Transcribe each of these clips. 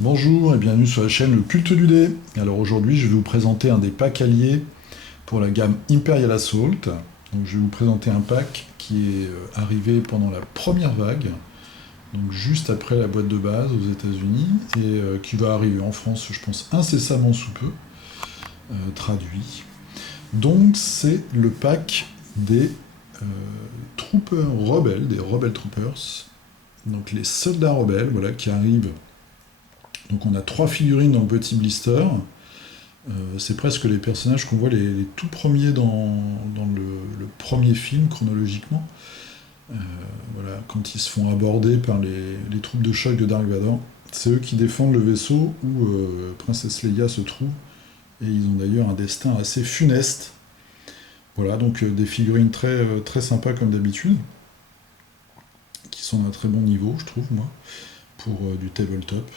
Bonjour et bienvenue sur la chaîne Le Culte du Dé. Alors aujourd'hui, je vais vous présenter un des packs alliés pour la gamme Imperial Assault. Donc je vais vous présenter un pack qui est arrivé pendant la première vague, donc juste après la boîte de base aux États-Unis, et qui va arriver en France, je pense, incessamment sous peu, traduit. Donc c'est le pack des troopers rebelles, des Rebel Troopers, donc les soldats rebelles, voilà, qui arrivent. Donc on a trois figurines dans le petit blister. C'est presque les personnages qu'on voit les tout premiers dans le premier film chronologiquement. Euh, voilà, quand ils se font aborder par les troupes de choc de Dark Vador. C'est eux qui défendent le vaisseau où Princesse Leia se trouve. Et ils ont d'ailleurs un destin assez funeste. Voilà, donc des figurines très sympas comme d'habitude, qui sont d'un très bon niveau, je trouve, moi, pour du tabletop.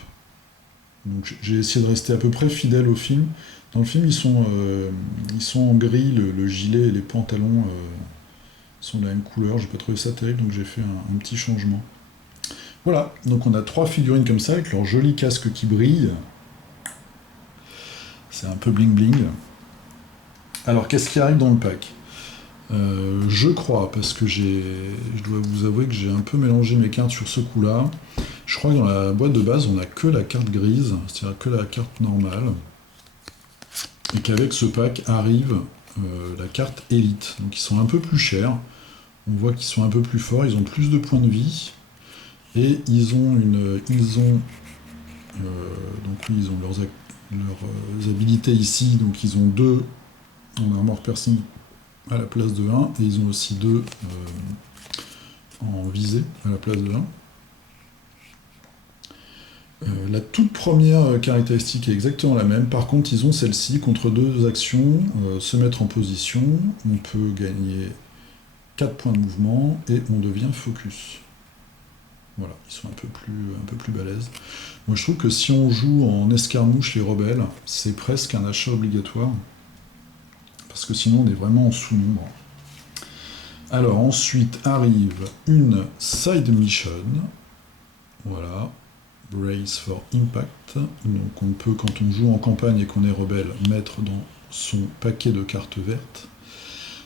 Donc j'ai essayé de rester à peu près fidèle au film. Dans le film, ils sont en gris, le gilet et les pantalons sont de la même couleur. J'ai pas trouvé ça terrible, donc j'ai fait un petit changement. Voilà, donc on a trois figurines comme ça, avec leur joli casque qui brille. C'est un peu bling bling. Alors qu'est-ce qui arrive dans le pack? Je crois, parce que je dois vous avouer que j'ai un peu mélangé mes cartes sur ce coup-là. Je crois que dans la boîte de base, on n'a que la carte grise, c'est-à-dire que la carte normale. Et qu'avec ce pack arrive la carte élite. Donc ils sont un peu plus chers. On voit qu'ils sont un peu plus forts, ils ont plus de points de vie. Et donc oui, ils ont leurs habilités ici. Donc ils ont deux en armor piercing à la place de un. Et ils ont aussi deux en visée à la place de un. La toute première caractéristique est exactement la même. Par contre, ils ont celle-ci contre deux actions, se mettre en position. On peut gagner 4 points de mouvement et on devient focus. Voilà, ils sont un peu plus balèzes. Moi, je trouve que si on joue en escarmouche les rebelles, c'est presque un achat obligatoire. Parce que sinon, on est vraiment en sous-nombre. Alors, ensuite arrive une side mission. Voilà. Brace for Impact. Donc on peut, quand on joue en campagne et qu'on est rebelle, mettre dans son paquet de cartes vertes.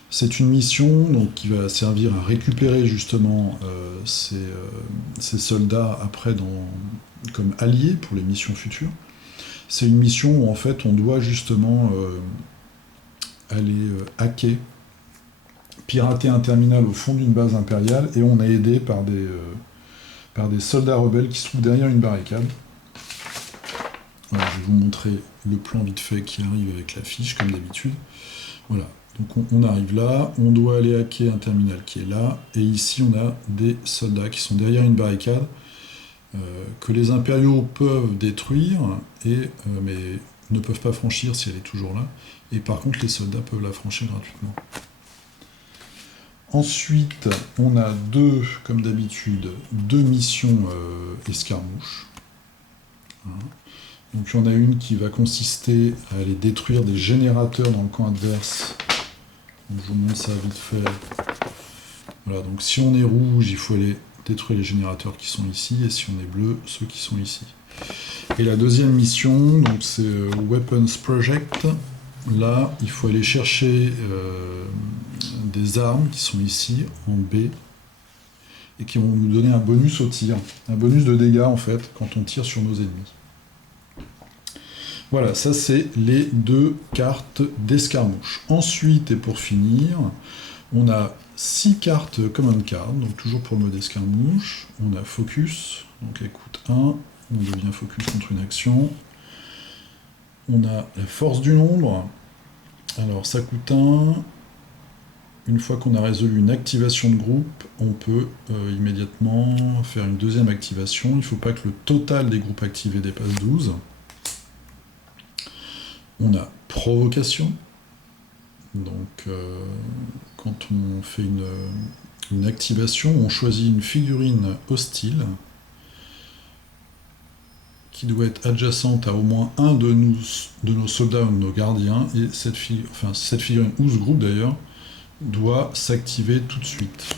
C'est une mission donc, qui va servir à récupérer justement ces soldats après comme alliés pour les missions futures. C'est une mission où en fait on doit justement aller hacker, pirater un terminal au fond d'une base impériale et on est aidé par des soldats rebelles qui se trouvent derrière une barricade. Voilà, je vais vous montrer le plan vite fait qui arrive avec la fiche, comme d'habitude. Voilà, donc on arrive là, on doit aller hacker un terminal qui est là, et ici on a des soldats qui sont derrière une barricade que les impériaux peuvent détruire, mais ne peuvent pas franchir si elle est toujours là, et par contre les soldats peuvent la franchir gratuitement. Ensuite, on a comme d'habitude, deux missions escarmouches. Hein. Donc il y en a une qui va consister à aller détruire des générateurs dans le camp adverse. Donc, je vous montre ça vite fait. Voilà, donc si on est rouge, il faut aller détruire les générateurs qui sont ici, et si on est bleu, ceux qui sont ici. Et la deuxième mission, donc c'est Weapons Project. Là, il faut aller chercher des armes qui sont ici, en B, et qui vont nous donner un bonus au tir. Un bonus de dégâts, en fait, quand on tire sur nos ennemis. Voilà, ça c'est les deux cartes d'escarmouche. Ensuite, et pour finir, on a 6 cartes common card, donc toujours pour le mode escarmouche. On a focus, donc elle coûte 1, on devient focus contre une action. On a la force du nombre, alors ça coûte 1. Une fois qu'on a résolu une activation de groupe, on peut immédiatement faire une deuxième activation. Il ne faut pas que le total des groupes activés dépasse 12. On a provocation. Donc quand on fait une activation, on choisit une figurine hostile qui doit être adjacente à au moins un de nos soldats ou de nos gardiens, et cette figurine ou ce groupe d'ailleurs doit s'activer tout de suite.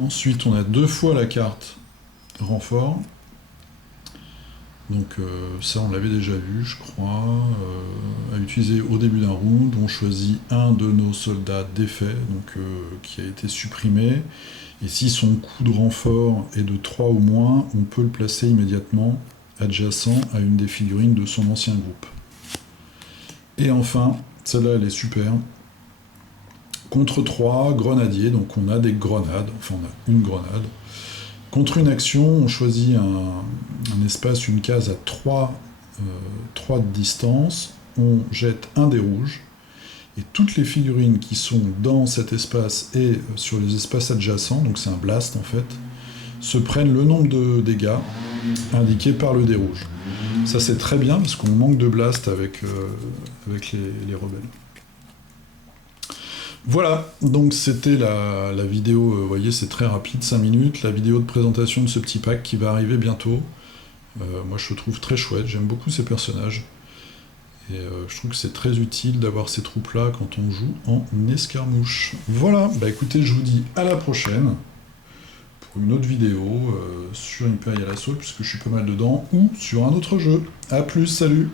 Ensuite, on a deux fois la carte renfort. Donc ça on l'avait déjà vu je crois, à utiliser au début d'un round. On choisit un de nos soldats défaits, donc qui a été supprimé, et si son coût de renfort est de 3 ou moins, on peut le placer immédiatement adjacent à une des figurines de son ancien groupe. Et enfin, celle-là elle est super. Contre 3, grenadiers, donc on a des grenades, enfin on a une grenade. Contre une action, on choisit un espace, une case à 3 de distance, on jette un dé rouge, et toutes les figurines qui sont dans cet espace et sur les espaces adjacents, donc c'est un blast en fait, se prennent le nombre de dégâts indiqués par le dé rouge. Ça c'est très bien parce qu'on manque de blast avec les rebelles. Voilà, donc c'était la vidéo, vous voyez c'est très rapide, 5 minutes, la vidéo de présentation de ce petit pack qui va arriver bientôt. Moi je le trouve très chouette, j'aime beaucoup ces personnages. Et je trouve que c'est très utile d'avoir ces troupes-là quand on joue en escarmouche. Voilà, bah écoutez, je vous dis à la prochaine pour une autre vidéo sur Imperial Assault, puisque je suis pas mal dedans, ou sur un autre jeu. A plus, salut!